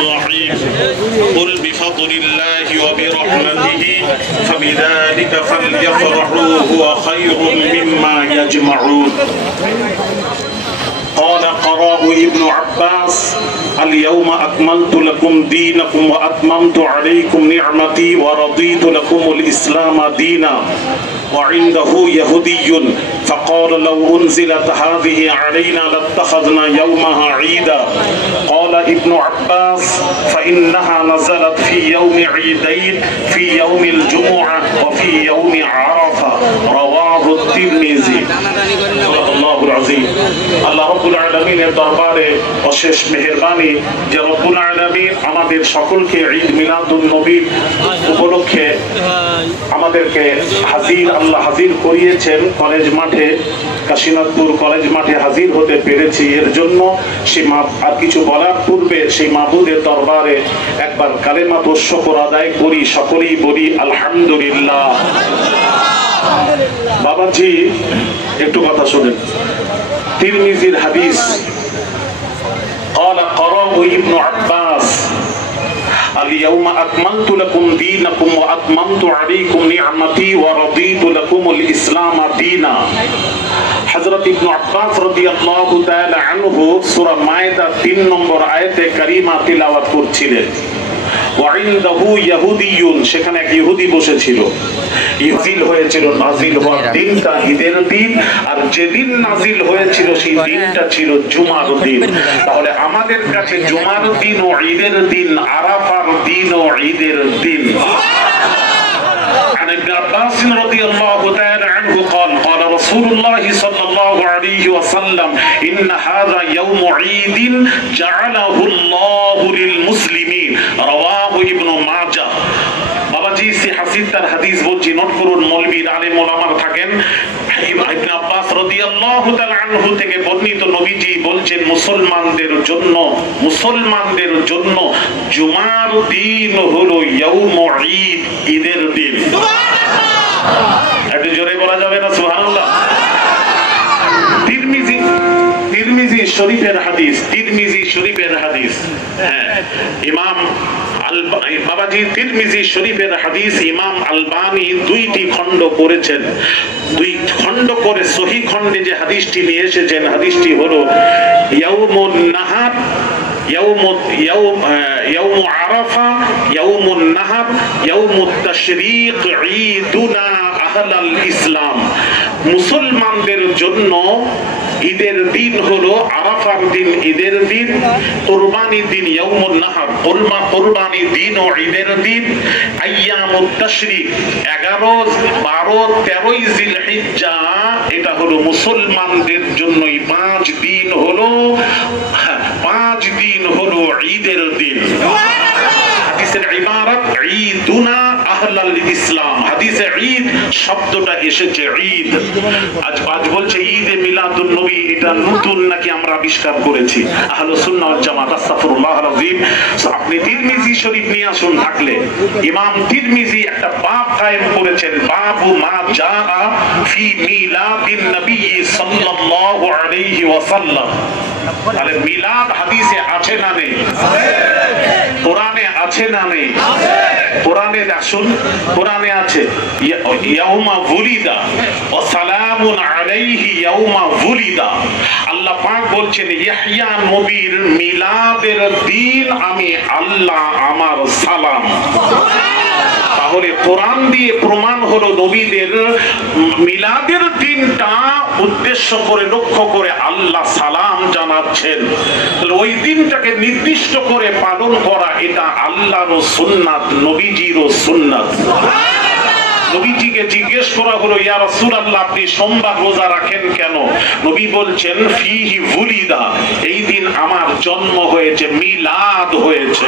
الرحيم قل بفضل الله وبرحمته فبذلك فليفرحوا هو خير مما يجمعون قال قرأ ابن عباس اليوم أكملت لكم دينكم وأتممت عليكم نعمتي ورضيت لكم الإسلام دينا وعنده يهودي فقال لو أنزلت هذه علينا لاتخذنا يومها عيدا قال ابن عباس فإنها نزلت في يوم عيدين في يوم الجمعة وفي يوم عرفة رواه الترمذي الله العظيم আল্লাহ রাব্বুল আলামিনের দরবারে অশেষ মেহেরবানি যে রব্বুল আলামিন আমাদের সকলকে ঈদ মিলাদুন নবী উপলক্ষে আমাদেরকে হাজির করিয়েছেন কলেজ মাঠে, কাশীনাথপুর কলেজ মাঠে হাজির হতে পেরেছি। এর জন্য সেই আর কিছু বলার পূর্বে সেই মাবুদের দরবারে একবার কালেমাত ও শুকর আদায় করি, সকলেই বলি আলহামদুলিল্লাহ। বাবাজি একটু কথা শুনেন। তিরমিজির হাদিস قال قرأ ابن عباس اليوم أكملت لكم دينكم وأتممت عليكم نعمتي ورضيت لكم الإسلام دينا হযরত ইবনে আব্বাস রাদিয়াল্লাহু তাআলা আনহু সূরা মায়েদা 3 নম্বর আয়াতে কারিমা তিলাওয়াত করছিলেন। ওয়াইনদাহু ইয়াহুদিয়ুন, সেখানে এক ইহুদি বসেছিল। নাজিল হয়েছিল, নাজিল হওয়ার দিনটা ঈদের দিন, আর যেদিন নাজিল হয়েছিল সেই দিনটা ছিল জুমার দিন। তাহলে আমাদের কাছে জুমার দিন ও ঈদের দিন, আরাফার দিন ও ঈদের দিন। عن ابن عباس رضي الله تعالى عنه قال قال رسول الله صلى الله عليه وسلم إن هذا يوم عيد جعله الله للمسلمين رواه ابن ماجه বাবাজি সে হাসিদার হাদিস বলছি, নোট করুন। মৌলবী আলেম ওলামা থাকেন। ইবনে আব্বাস রাদিয়াল্লাহু তাআলা আনহু থেকে বর্ণিত, নবীজি বলছেন মুসলমানদের জন্য জুমার দিন হলো ইয়াউম ঈদ, ঈদের দিন। একটু জোরে বলা যাবে না সুবহানাল্লাহ? তিরমিজি শরীফের হাদিস হ্যাঁ, ইমাম বাবাজি তিরমিজি শরীফের হাদিস ইমাম আলবানী দুইটি খণ্ড করেছেন। দুই খণ্ড করে সহিহ খণ্ডে যে হাদিসটি নিয়ে এসেছেন, হাদিসটি হলো ইয়াউমুন নাহার, ইয়াউম আরাফা, ইয়াউমুন নাহার, ইয়াউমুত তাশরীক, ঈদুনা আহলাল ইসলাম। মুসলমানদের জন্য ঈদের দিন হলো আরাফার দিন, ঈদের দিন। কুরবানির দিন ইয়াউমুন নাহার, কুরবানির দিন ও ঈদের দিন। আইয়ামুত তাশরীক 11, 12, 13 জিলহিজ্জা, এটা হলো মুসলমানদের জন্য 5 দিন হলো ঈদের দিন। হাদিসের ইবারত ঈদুনা আহলাল ইসলাম। হাদিসে ঈদ শব্দটা এসেছে ঈদ। আজ বলছে ঈদে মিলাদুন নবী, এটা নতুন নাকি আমরা আবিষ্কার করেছি? আহলুস সুন্নাহ ওয়াল জামাত, আস্তাগফিরুল্লাহল আযীম। আপনি তিরমিজি শরীফ নিয়ে আসুন থাকলে। ইমাম তিরমিজি একটা বাব কায়েম করেছেন, বাবু মা জাআ ফি মিলাদিন নবী সাল্লাল্লাহু আলাইহি ওয়াসাল্লাম। তাহলে মিলাদ হাদিসে আছে না নেই? কোরআনে আছে না নেই? কোরআনে আসুন, কোরআনে আছে ইয়াউমা বুলিদা ওয়া সালামুন আলাইহি ইয়াউমা বুলিদা। আল্লাহ পাক বলছেন ইয়াহইয়া নবীর মিলাদের দিন আমি আল্লাহ আমার সালাম। তাহলে কোরআন দিয়ে প্রমাণ হলো নবীদের মিলাদের দিনটা উদ্দেশ্য করে, লক্ষ্য করে আল্লাহ সালাম জানাচ্ছেন। তাহলে ওই দিনটাকে নির্দিষ্ট করে পালন করা, এটা আল্লাহর সুন্নাত, নবীজির সুন্নাত। নবীজিকে জিজ্ঞেস করা হলো, ইয়া রাসূলুল্লাহ আপনি সোমবার রোজা রাখেন কেন? নবী বলছেন ফিহি বুলিদা, এই দিন আমার জন্ম হয়েছে, মিলাদ হয়েছে।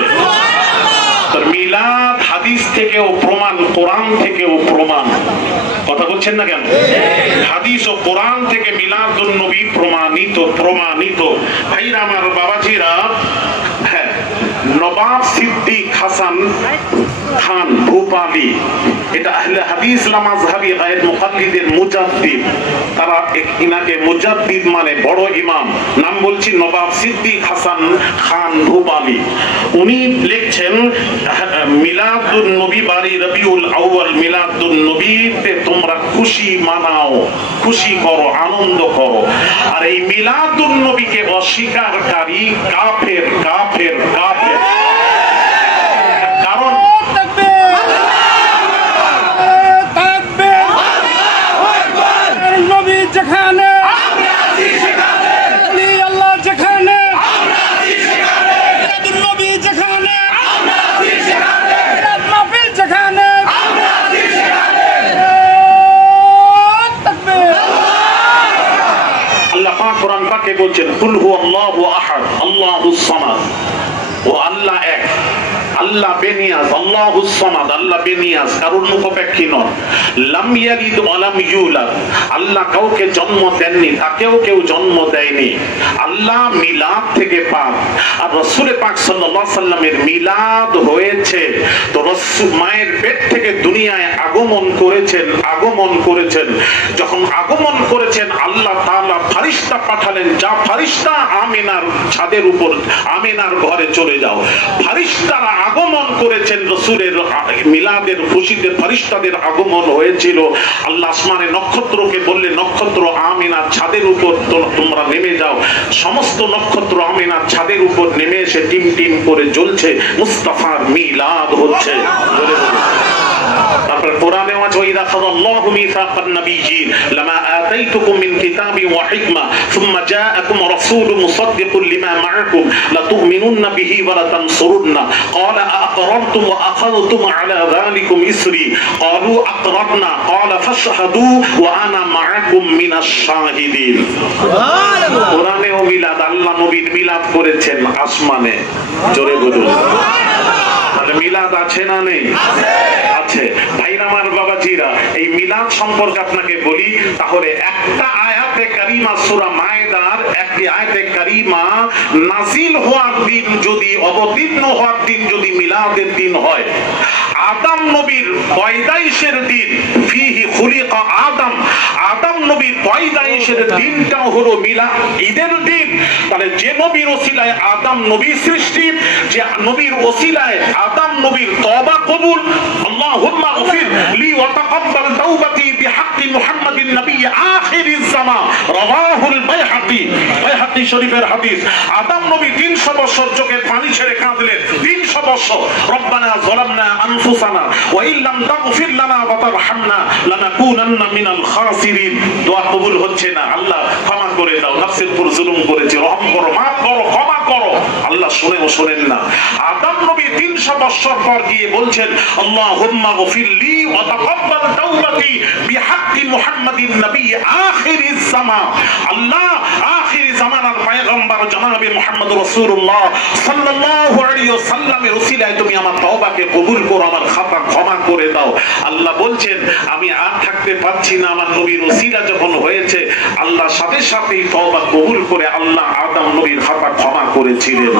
মিলাদ হাদিস থেকেও প্রমাণ, কোরআন থেকেও প্রমাণ। কথা বলছেন না কেন? হাদিস ও কোরআন থেকে মিলাদুন নবী প্রমাণিত। ভাইরা আমার, বাবাজিরা, হ্যাঁ, নবাব সিদ্দিক হাসান খান ভূপালী এটা আহলে হাদিস লামাযহাবি গায়ের মুকাল্লিদের মুজাদ্দিদ, তারা ইনাকে মুজাদ্দিদ মানে বড় ইমাম। নাম বলছি নবাব সিদ্দিক হাসান খান ভূপালী। উনি লিখছেন মিলাদুন নবী বারি রবিউল আউয়াল, মিলাদুন নবীতে তোমরা খুশি মানাও, খুশি করো, আনন্দ করো। আর এই মিলাদুন নবীকে অস্বীকারী কাফের কাফের কাফের। কারণ নবী যেখানে আল্লাহ যেখানে নবী যেখানে মাহফিল যেখানে আল্লাহ পাক কোরআন পাকে বলছেন কুল হুয়াল্লাহু আহাদ আল্লাহুস সামাদ, ও আল্লাহ এক, আল্লাহ বেনিয়াজ, আল্লাহুস সামাদ, আল্লাহ বেনিয়াজ, কারণ মুখাপেক্ষী নন। লাম ইয়ালিদ ওয়া লাম ইউলাদ, আল্লাহ কাউকে জন্ম দেননি, তাকেও কেউ জন্ম দেয়নি। আল্লাহ মিলাদ থেকে পাক। আর রাসূল পাক সাল্লাল্লাহু আলাইহি সাল্লামের মিলাদ হয়েছে তো রাসূল মায়ের পেট থেকে দুনিয়ায় আগমন করেছেন। যখন আগমন করেছেন আল্লাহ তাআলা ফেরেশতা পাঠালেন, যা ফেরেশতা আমিনার ছাদের উপর, আমিনার ঘরে চলে যাও। ফেরেশতারা আগমন করেছেন রাসূলের মিলাদের খুশিতে, ফেরেশতাদের আগমন হয়েছিল। আল্লাহ আসমানে নক্ষত্রকে বললে, নক্ষত্র আমিনার ছাদের উপর তোমরা নেমে যাও। সমস্ত নক্ষত্র আমিনার ছাদের উপর নেমে এসে টিম টিম করে জ্বলছে, মুস্তাফার মিলাদ হচ্ছে। তারপর কোরআনে আছে ওয়াইদা খাযাল্লাহু মিসাকান নাবিয়্যিন লামা আতাইতুকুম মিন কিতাবিন ওয়া হিকমা সুম্মা জাআকুম রাসূলুন মুসাদ্দিকুন লিমা মা'আকুম লাতু'মিনুন্না বিহি ওয়া লাতানসুরুন্না ক্বালা আ'আকরারতুম ওয়া আখাযতুম আলা যালিকুম ইসরি ক্বালু আকরারনা ক্বালা ফাশহাদু ওয়া আনা মা'আকুম মিনাশ শাহিদিন। সুবহানাল্লাহ। কোরআনে ও মিলাদ, আল্লাহ নবীর মিলাদ করেছেন আসমানে, জোরে বলুন সুবহানাল্লাহ। মিলাদ আছে না নেই? আছে। ভাইরা আমার, বাবাজিরা, এই মিলাদ সম্পর্কে আপনাকে বলি। তাহলে একটা আয়াতে কারিমা সূরা মায়েদার একটি আয়াতে কারিমা নাযিল হওয়ার দিন যদি, অবতীর্ণ হওয়ার দিন যদি মিলাদের দিন হয়, আদম নবীর পয়দাইশের দিন, ফিহি খুলিকা আদম, আদম নবীর পয়দাইশের দিনটা হলো মিলাদ, ঈদের দিন। তাহলে যে নবীর ওসিলায় আদম নবী সৃষ্টি, যে নবীর ওসিলায় আদম নবীর তওবা কবুল, আল্লাহুম্মা গফির লি ওয়া তাকাব্বাল তাওবাতি বিহাক্কি মুহাম্মাদিন নবী আখিরিজ জামান, রাওয়াহুল বাইহাকি শরীফের হাদিস। আদম নবী 300 বছর চোখের পানি ছেড়ে কাঁদলেন, 300 বছর। রব্বানা যালামনা আনফুসানা ওয়া ইল্লাম তাগফির লানা ওয়া তারহামনা লানাকুনান্না মিনাল খাসিরিন। দোয়া কবুল হচ্ছে না, আল্লাহ ক্ষমা করে দাও, নফসের উপর জুলুম করেছি, রহম করো, মাফ করো, ক্ষমা করো। আল্লাহ শুনেও শোনেন না। আদম নবী 300 বছর পর গিয়ে বলছেন আল্লাহুম্মা গফির লি ওয়া তাকাব্বাল তাওবাতি বিহাক্কি মুহাম্মাদিন নবী আখিরিজ জামান। আল্লাহ আখির জামানার পয়গম্বর জনাবে মুহাম্মদ রাসূলুল্লাহ সাল্লাল্লাহু আলাইহি ওয়াসাল্লামের ওসিলায় তুমি আমার তওবাকে কবুল করো, আমার খাতা ক্ষমা করে দাও। আল্লাহ বলছেন আমি আর থাকতে পারছি না, আমার নবীর ওসিলা যখন হয়েছে আল্লাহ সাথে সাথেই তওবা কবুল করে আল্লাহ আদম নবীর খাতা ক্ষমা করেছিলেন।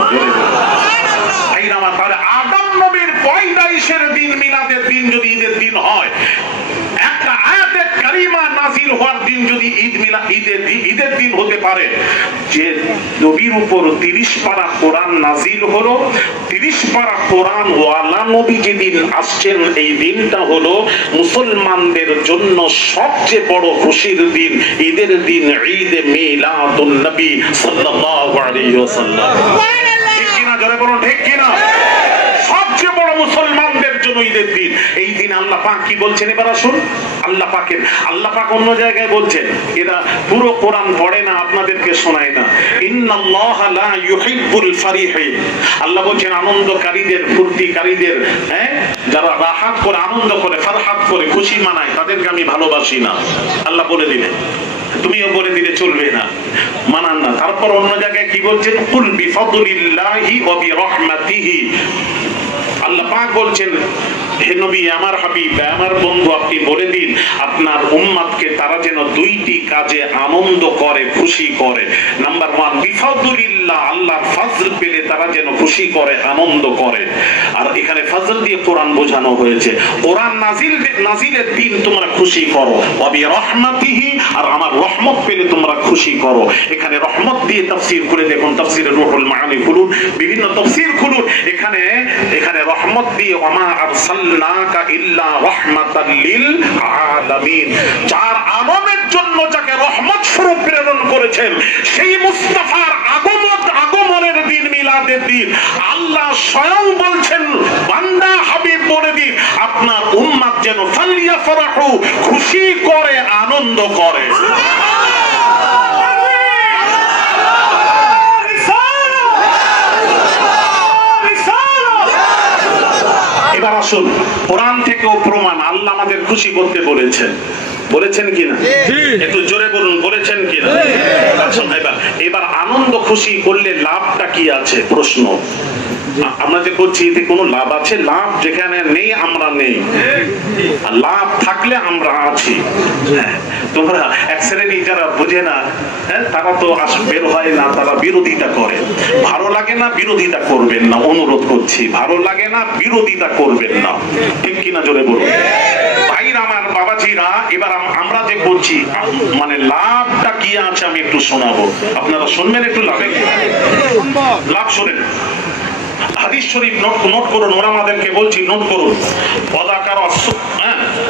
তাহলে আদম নবীর পয়দাইশের দিন, মিলাদের দিন যদি ঈদের দিন হয়, একটা আয়াতে কারিমা নাযিল হওয়ার দিন যদি ঈদের দিন হতে পারে, যে নবীর উপর 30 পারা কোরআন নাযিল হলো, 30 পারা কোরআন ওয়ালা নবী যেদিন আসছেন, এই দিনটা হলো মুসলমানদের জন্য সবচেয়ে বড় খুশির দিন, ঈদের দিন, ঈদে মিলাদুন নবী সাল্লাল্লাহু আলাইহি ওয়াসাল্লাম। ঠিক কিনা? জোরে বলুন ঠিক কিনা? সবচেয়ে বড় মুসলমানদের জন্য ঈদের দিন। এই দিন আল্লাহ পাক কি বলছেন এবার আসুন। আল্লাহ পাক অন্য জায়গায় বলছেন, এরা পুরো কোরআন পড়ে না, আপনাদেরকে শোনায় না। ইন্নাল্লাহা লা ইউহিব্বুল ফারিহিন। আল্লাহ বলছেন আনন্দকারীদের, ফুর্তিকারীদের, যারা রাহাত করে, আনন্দ করে, ফারহাত করে, খুশি মানায়, তাদেরকে আমি ভালোবাসি না। আল্লাহ বলে দিলেন, তুমিও বলে দিলে চলবে না, মানান না। তারপর অন্য জায়গায় কি বলছেন, কুল বিফাদলিল্লাহি ওয়া বিরহমাতিহি। আল্লাহ পাক বলছেন, হে নবী, আমার হাবিব, আমার বন্ধু, আপনি বলে দিন আপনার উম্মতকে তারা যেন দুইটি কাজে আনন্দ করে, খুশি করে। নাম্বার 1 বিফাদলিল্লাহ, আল্লাহর ফজল পেলে তারা যেন খুশি করে, আনন্দ করে। আর এখানে ফজল দিয়ে কোরআন বোঝানো হয়েছে। কোরআন নাজিলের দিন তোমরা খুশি করো, ওয়াবি রহমাতিহি, আর আমার রহমত পেলে তোমরা খুশি করো। এখানে রহমত দিয়ে তাফসীর করে দেখুন, তাফসীরে রুহুল মাআনি খুলুন, বিভিন্ন তাফসীর খুলুন, এখানে রহমত দিয়ে ওয়ামা আরসালনাকা ইল্লা রাহমাতাল লিল আলামিন, যার আলমের জন্য যাকে রহমত স্বরূপ প্রেরণ করেছেন, সেই মুস্তাফার আগমনের দিন, মিলাদের দিন আল্লাহ স্বয়ং বলছেন, বান্দা হাবিব বলে দিন আপনার উম্মত যেন ফালিয়াফরাহু, খুশি করে আনন্দ করে। এবার আসুন, কোরআন থেকেও প্রমাণ আল্লাহ আমাদের খুশি করতে বলেছেন কিনা? একটু জোরে বলুন, বলেছেন কিনা? আচ্ছা, এবার আনন্দ খুশি করলে লাভটা কি আছে? প্রশ্ন আমরা যে করছি এতে কোনো লাভ আছে? লাভ যেখানে নেই আমরা নেই, লাভ থাকলে আমরা আছি। তোমরা এক শ্রেণী যারা বুঝে না, তারা তো বের হয় না, তারা বিরোধিতা করে। ভালো লাগে না বিরোধিতা করবেন না, অনুরোধ করছি, ভালো লাগে না বিরোধিতা করবেন না, ঠিক কিনা? জোরে বলুন ভাইরা আমার, বাবাজিরা। এবার আমরা যে করছি মানে লাভটা কি আছে আমি একটু শোনাবো, আপনারা শুনবেন একটু। লাভ শোনেন, হাদিস শরীফ নোট করুন, ওরা আমাদেরকে বলছি, নোট করুন।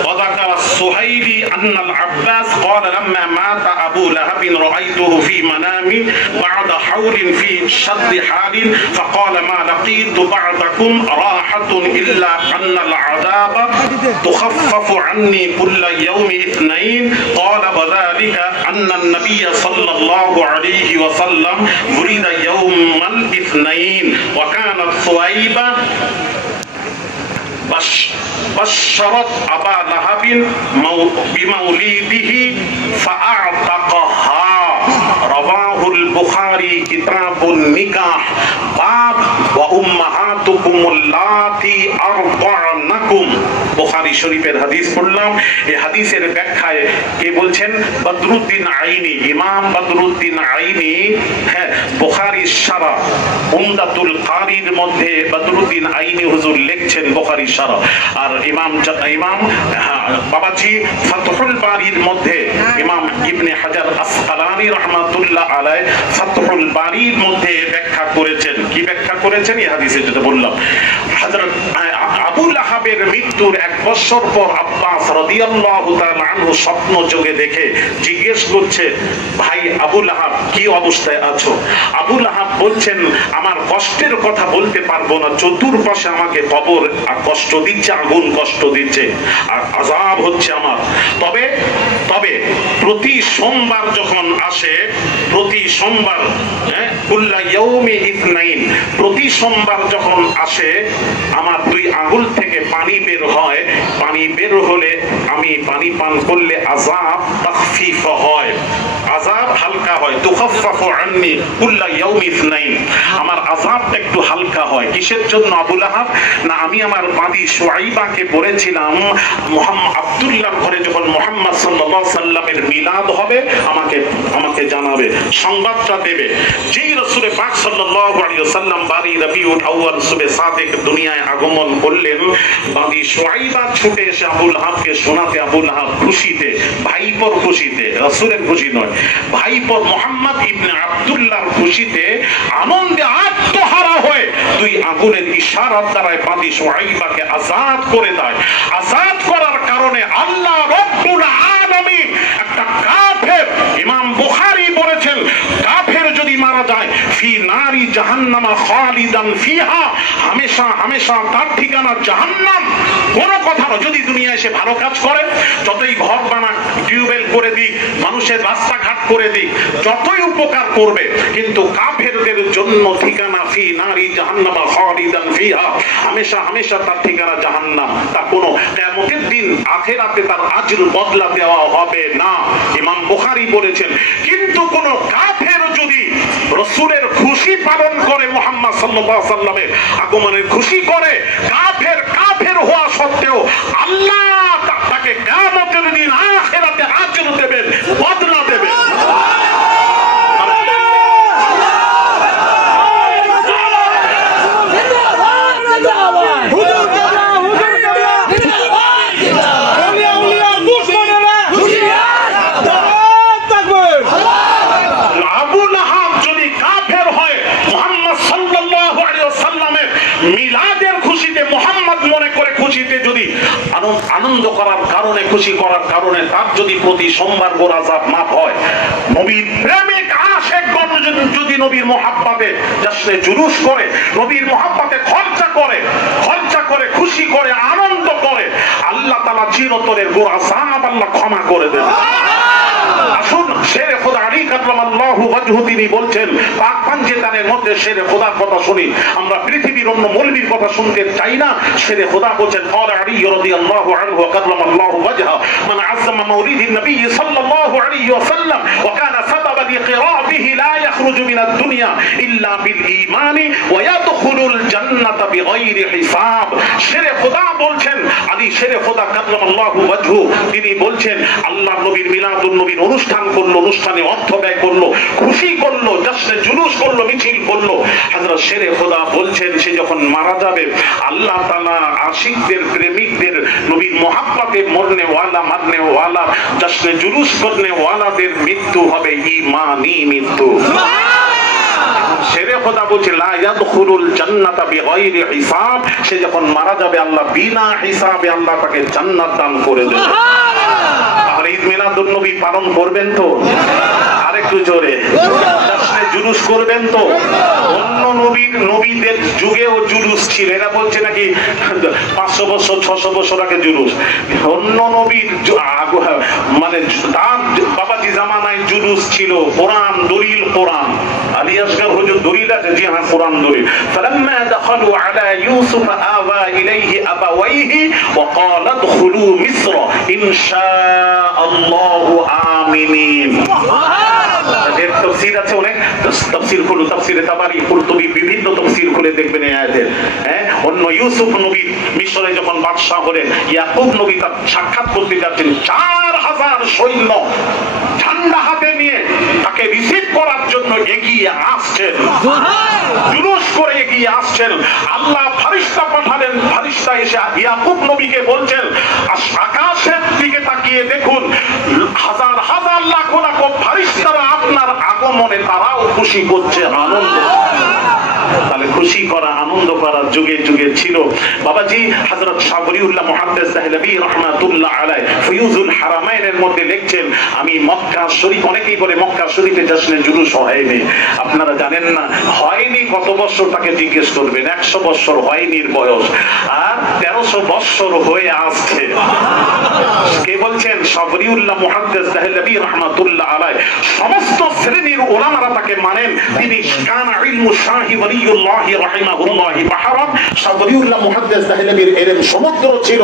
وذكر السهيلي أن العباس قال لما مات أبو لهب رأيته في منامي بعد حول في شد حال فقال ما لقيت بعدكم راحة إلا أن العذاب تخفف عني كل يوم اثنين قال وذلك أن النبي صلى الله عليه وسلم ولد يوم الاثنين وكانت ثويبة بشرت أبا لهب بمولده فأعتقها رواه البخاري كتاب النكاح باب وأمهاتكم اللاتي أرضعنكم। বুখারী শরীফের হাদিস পড়লাম। এই হাদিসের ব্যাখ্যায় কে বলছেন? বদরুদ্দিন আইনি, ইমাম বদরুদ্দিন আইনি। হ্যাঁ, বুখারীর শারহ উমদাতুল কারীর মধ্যে বদরুদ্দিন আইনি হুজুর লিখছেন বুখারীর শারহ। আর ইমাম বাবাজি ফাতহুল বারীর মধ্যে ইমাম ইবনে হাজার আসকালানী রাহমাতুল্লাহ আলাইহি ফাতহুল বারীর মধ্যে ব্যাখ্যা করেছেন। কি ব্যাখ্যা করেছেন? এই হাদিসে যেটা বললাম, হযরত আবু লাহাবের মৃত্যুর 1 বছর পর আব্বাস রাদিয়াল্লাহু তাআলা আনহু স্বপ্ন যোগে দেখে জিজ্ঞেস করছে, ভাই আবু লাহাব কি অবস্থায় আছো? আবু লাহাব বলছেন, আমার কষ্টের কথা বলতে পারবো না, চতুর্পাশে আমাকে কবর কষ্ট দিচ্ছে, আগুন কষ্ট দিচ্ছে, আর আযাব হচ্ছে আমার। তবে প্রতি সোমবার যখন আসে, প্রতি সোমবার, কুল্লা ইয়াউমি ইথনাইন, প্রতি সোমবার যখন আসে আমার 2 আঙ্গুল থেকে পানি বের হয়, পানি বের হলে আমি পানি পান করলে আযাব তাখফিফ হয়, আযাব হালকা হয়। তুখাফফাফু আন্নি কুল্লা ইয়াউমি ইথনাইন, আমার আযাবটা একটু হালকা হয়। কিসের জন্য আবু লাহাব? না, আমি আমার বাদী শুআইবাকে বলেছিলাম মুহাম্মদ আব্দুল্লাহর ঘরে যখন মুহাম্মদ সাল্লাল্লাহু আলাইহি সাল্লামের মিলাদ হবে আমাকে জানাবে, সংবাদটা দেবে। যেই রাসূল পাক সাল্লাল্লাহু আলাইহি ওয়াসাল্লাম বারি রবিউল আউয়াল সুবে সাদেক দুনিয়ায় আগমন করলেন, বাদী শুআইবা ছুটে এসে আবু লাহাবকে শোনাতে, আবু লাহাব খুশিতে, ভাইপোর খুশিতে, রাসূলের খুশি নয়, ভাইপোর মুহাম্মদ ইবনে আব্দুল্লাহর খুশিতে আনন্দে আত্মহারা হয়ে 2 আঙ্গুলের ইশারার দ্বারা বাদী শুআইবাকে আযাদ করে দেয়। আযাদ করার কারণে আল্লাহ রব্বুল আলামিন একটা কাফের, ইমাম বুখারী বলেছেন, কাফের যদি মারা যায় ফি নারি জাহান্নাম খালিদান ফিহা, হামেশা হামেশা তার ঠিকানা জাহান্নাম। কোন কথা না, যদি দুনিয়া এসে ভালো কাজ করে, যতই ঘর বানাক, টিউবওয়েল করে দিক, মানুষের রাস্তাঘাট করে দিক, যতই উপকার করবে, কিন্তু কাফেরদের জন্য ঠিকানা ফি নারি জাহান্নাম খালিদান ফিহা, হামেশা হামেশা তার ঠিকানা জাহান্নাম। তা কোনো কিয়ামতের দিন আখিরাতে তার আজর বদলা দেওয়া হবে না, ইমাম বুখারী বলেছেন। কিন্তু কোন কাফের যদি রাসূলের খুশি পালন করে, মুহাম্মদ সাল্লাল্লাহু আলাইহি সাল্লামের আগমনের খুশি করে, কাফের হওয়া সত্ত্বেও আল্লাহ তাকে কিয়ামতের দিন আখিরাতে আজর দেবেন, বদলা দেবেন। মিলাদের খুশিতে মুহাম্মদ মনে করে খুশিতে যদি আনন্দ করার কারণে খুশি করার কারণে তার যদি প্রতি সোমবার গোর আযাব মাফ হয়, নবীর প্রেমিক আশিকগণ যদি নবীর মুহাব্বতে জশ্নে জুলুস করে, নবীর মুহাব্বতে খরচা করে খুশি করে আনন্দ করে, আল্লাহ তাআলা চিরতরের গোর আযাব আল্লাহ ক্ষমা করে দেন। আসুন শেরে খোদা আলী কাররামাল্লাহু ওয়াজহু তিনি বলছেন, পাক পাঞ্জেতানের মধ্যে শেরে খোদার কথা শুনি, আমরা পৃথিবীর অন্য মৌলবীর কথা শুনতে চাই না। শেরে খোদা বলছেন, ক্বালা আলী রাদিয়াল্লাহু আনহু ওয়া কাররামাল্লাহু ওয়াজহা, মান আযযামা মাউলিদিন নবী সাল্লাল্লাহু আলাইহি ওয়াসাল্লাম ওয়া কানা সাবাবান লিকিরাবিহি লা ইয়াখরুজু মিনাদ দুনিয়া ইল্লা বিল ঈমানি ওয়া ইয়াদখুলুল জান্নাতা বিগাইরি হিসাব। শেরে খোদা বলছেন, আলী শেরে খোদা কাররামাল্লাহু ওয়াজহু তিনি বলছেন, আল্লাহর নবীর মিলাদুন নবীর অনুষ্ঠান করলো, অনুষ্ঠানে অর্থ ব্যয় করলো, খুশি করলো, জশ্নে জুলুস করলো, মিছিল করলো। হযরত শেরে খোদা বলছেন, সে যখন মারা যাবে আল্লাহ তাআলা আশিকদের প্রেমিকদের নবীর মুহাব্বতে মরনে ওয়ালা মারনে ওয়ালা জশ্নে জুলুস করনে ওয়ালাদের মৃত্যু হবে ঈমানি মৃত্যু। শেরে খোদা বলছে, লা ইয়াদখুলুল জান্নাতা বিগাইরি হিসাব, সে যখন মারা যাবে আল্লাহ বিনা হিসাবে আল্লাহ তাকে জান্নাত দান করে দেবে। তাহলে ঈদ মিলাদুন নবী পালন করবেন তো? আরেকটু জোরে। জশ্নে জুলুস করবেন তো? অন্য নবীদের যুগেও জুলুস ছিল, এরা বলছে নাকি 500 বছর 600 বছর আগে জুলুস। অন্য নবীর মানে তার বাবাজি জামানায় জুলুস ছিল, কোরআন দলিল, কোরআন আলী আসগর হুজুর দলিল আছে, জি হ্যাঁ কোরআন দলিল। ফালাম্মা দাখালু আলা ইউসুফ আওয়া ইলাইহি আবাওয়াইহি ওয়া ক্বালা দখুলু মিসর ইনশাআল্লাহু আমিনিন। এর তাফসীর আছে অনেক, তাফসীর খুলু, তাফসীরে তাবারি, কুরতুবী, বিভিন্ন তাফসীর খুলে দেখবেন এই আয়াতের। অন্য ইউসুফ নবী মিশরে যখন বাদশা হলেন, ইয়াকুব নবী তার সাক্ষাৎ করতে যাচ্ছেন, 4000 সৈন্য ঝান্ডা হাতে নিয়ে তাকে রিসিভ করার জন্য এগিয়ে আসছেন, জুলুস করে এগিয়ে আসছেন। আল্লাহ ফারিস্তা পাঠালেন, ফারিস্তা এসে ইয়াকুব নবীকে বলছেন, আকাশের দিকে তাকিয়ে দেখুন, হাজার হাজার লাখ লাখ ফারিস্তারা আপনার আগমনে তারাও খুশি করছে, আনন্দ। তাহলে খুশি করা, আনন্দ করার যুগে যুগে ছিল। বাবাজি হযরত সাবরিউল্লাহ মুহাদ্দিস দেহলভী রাহমাতুল্লাহ আলাইহি ফয়ুজুল হারামাইনের মধ্যে লিখছেন, আমি মক্কা শরীফ, অনেকেই বলে মক্কা শরীফে জশ্নে জুলুস হয়নি। আপনারা জানেন না হয়নি কত বছর, তাকে জিজ্ঞেস করবেন। 100 বছর হয়নির বয়স, আর 1300 বছর হয়ে আসছে। কে বলছেন? সাবরিউল্লাহ মুহাদ্দিস দেহলভী রাহমাতুল্লাহ আলাইহি। সমস্ত শ্রেণীর উলামারা তাকে মানেন। তিনি কানা ইলমু শাহি ওয়ালিউল্লাহ রাহিমাহুল্লাহ বাহরান। সাবরিউল্লাহ মুহাদ্দিস দেহলভীর ইলম সমুদ্র ছিল।